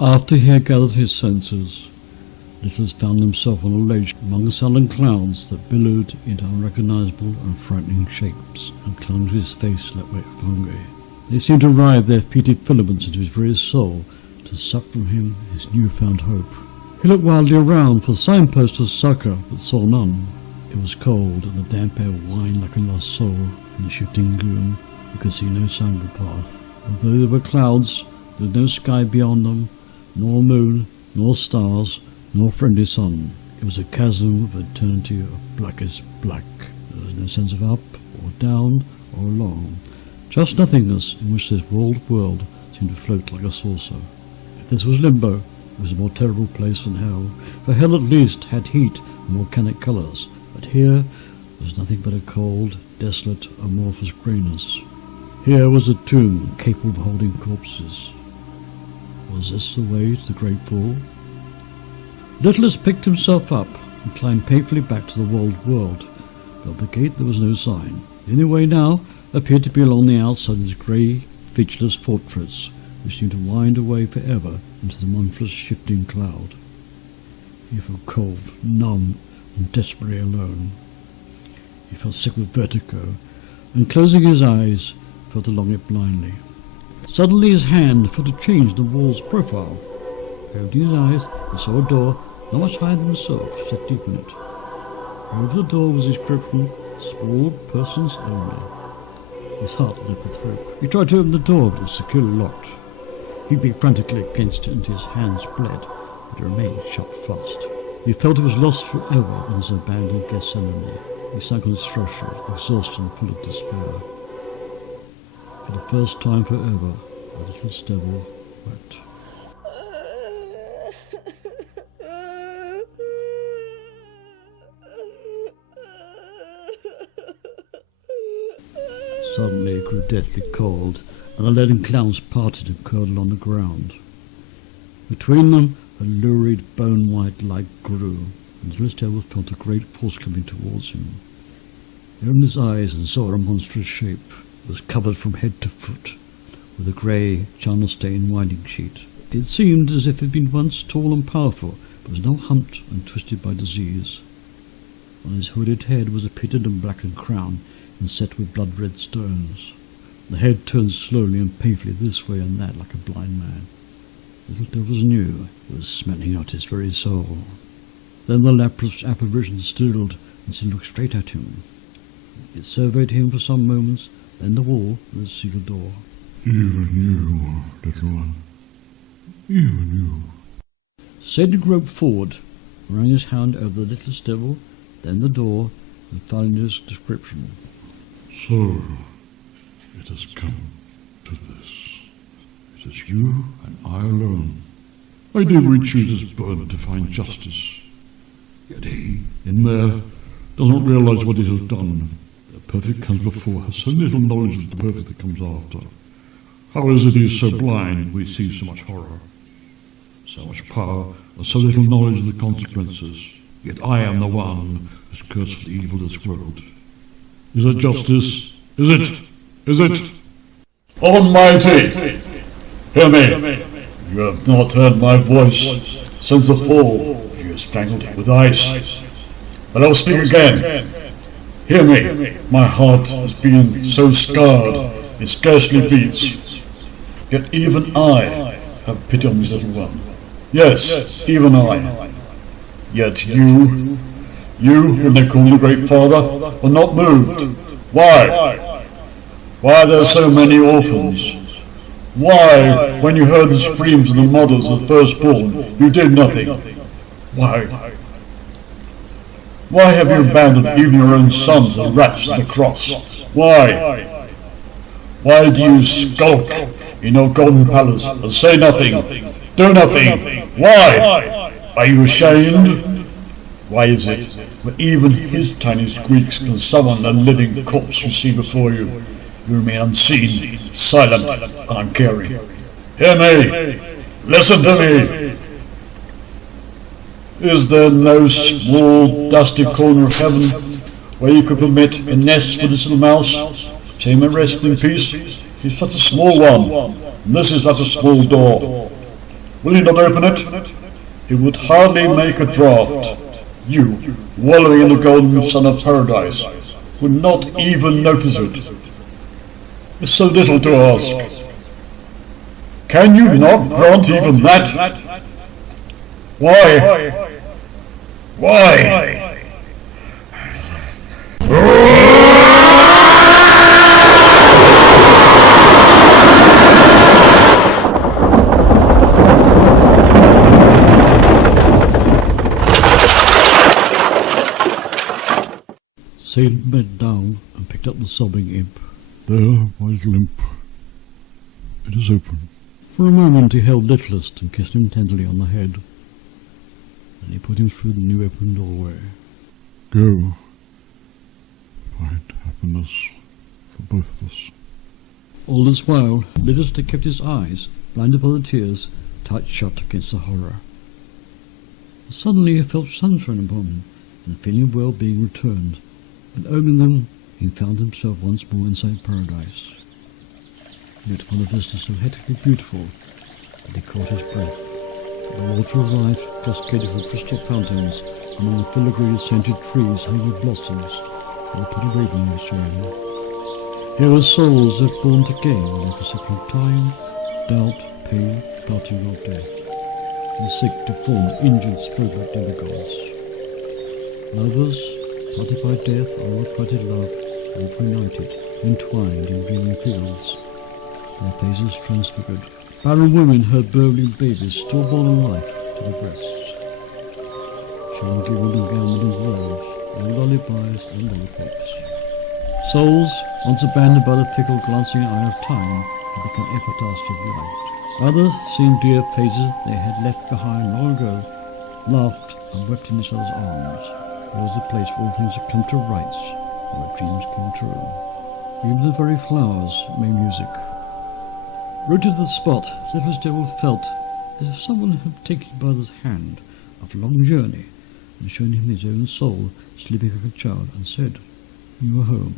After he had gathered his senses, Littlest found himself on a ledge among sullen clouds that billowed into unrecognizable and frightening shapes and clung to his face like wet fungi. They seemed to writhe their fetid filaments into his very soul to suck from him his newfound hope. He looked wildly around for signposts of succour, but saw none. It was cold, and the damp air whined like a lost soul. In the shifting gloom, he could see no sign of the path. Although there were clouds, there was no sky beyond them, nor moon, nor stars, nor friendly sun. It was a chasm of eternity of blackest black. There was no sense of up, or down, or along. Just nothingness in which this walled world seemed to float like a saucer. If this was limbo, it was a more terrible place than hell, for hell at least had heat and volcanic colours, but here was nothing but a cold, desolate, amorphous greyness. Here was a tomb capable of holding corpses. Was this the way to the great fall? Littlest picked himself up and climbed painfully back to the walled world, but at the gate there was no sign. The only way now appeared to be along the outside of this grey, featureless fortress, which seemed to wind away forever into the monstrous shifting cloud. He felt cold, numb, and desperately alone. He felt sick with vertigo, and closing his eyes, felt along it blindly. Suddenly his hand felt a change in the wall's profile. Opening his eyes, he saw a door not much higher than himself, set deep in it. Over the door was the inscription, "Small persons only." His heart leapt with hope. He tried to open the door, but it was securely locked. He beat frantically against it until his hands bled, but it remained shut fast. He felt he was lost forever in his abandoned Gethsemane. He sank on his threshold, exhausted and full of despair. For the first time forever, the Littlest Devil wept. Suddenly it grew deathly cold, and the leaden clouds parted and curled on the ground. Between them a lurid bone-white light grew, and Littlest Devil felt a great force coming towards him. He opened his eyes and saw a monstrous shape. It was covered from head to foot with a grey, charnel-stained winding sheet. It seemed as if it had been once tall and powerful, but was now humped and twisted by disease. On his hooded head was a pitted and blackened crown, inset with blood-red stones. The head turned slowly and painfully this way and that like a blind man. Little Devils knew it was smelling out his very soul. Then the leprous apparition stilled and seemed to look straight at him. It surveyed him for some moments, then the wall and the sealed door. "Even you, little one. Even you." Satan groped forward, ran his hand over the Littlest Devil, then the door, and finally his description. "So, it has come to this. It is you and I alone. I did reach this burden to find justice. Yet he, in there, does not realize what he has done. The perfect comes before has so little knowledge of the perfect that comes after. How is it he is so blind we see so much horror? So much power and so little knowledge of the consequences. Yet I am the one who is cursed with the evil of this world. Is it justice? Is it? Is it? Almighty! Hear me! You have not heard my voice since the fall. You are strangled with ice. But I will speak again. Hear me! My heart has been so scarred it scarcely beats. Yet even I have pity on this little one. Yes, even I. Yet you, when they call you Great Father, are not moved. Why? Why are there so many orphans? Why, when you heard the screams of the mothers of the firstborn, you did nothing? Why? Why have you abandoned even your own sons as rats at the cross? Why? Why do you skulk in your golden palace and say nothing? Do nothing? Why? Are you ashamed? Why is it that even his tiny squeaks can summon the living corpse you see before you? You remain unseen, silent, and uncaring. Hear me! Listen to me! Is there no small, dusty corner of heaven where you could permit a nest for this little mouse? She may rest in peace. He's such a small one, and this is such a small door. Will you not open it? It would hardly make a draught. You, wallowing in the golden sun of paradise, would not even notice it. It's so little to ask. Can you not grant even that? Why? Why? Salem bent down and picked up the sobbing imp. There, my little imp. It is open. For a moment he held Littlest and kissed him tenderly on the head. Then he put him through the new open doorway. Go. Find happiness for both of us. All this while, Littlest had kept his eyes, blinded by the tears, tight shut against the horror. But suddenly he felt sunshine upon him, and the feeling of well-being returned, and only then he found himself once more inside paradise. Yet upon a vista so hectically beautiful that he caught his breath. The water of life cascaded from crystal fountains among the filigree scented trees hung with blossoms, and the pretty raven was showing. Here were souls that born to gain like a second time, doubt, pain, parting or death, and the sick, deformed, injured, strove like demigods. Lovers, parted by death or requited love, both reunited, entwined in green fields, their faces transfigured. Barren women heard burrowing babies stillborn in life to their breasts. Children giggled and gambled in groves, and lullabies and lollipops. Souls, once abandoned by the fickle glancing eye of time, had become epitaphs of light. Others, seeing dear faces they had left behind long ago, laughed and wept in each other's arms. It was the place where all things had come to rights, where dreams came true. Even the very flowers made music. Rooted to the spot, Littlest Devil felt as if someone had taken him by the hand after a long journey and shown him his own soul sleeping like a child and said, "You are home."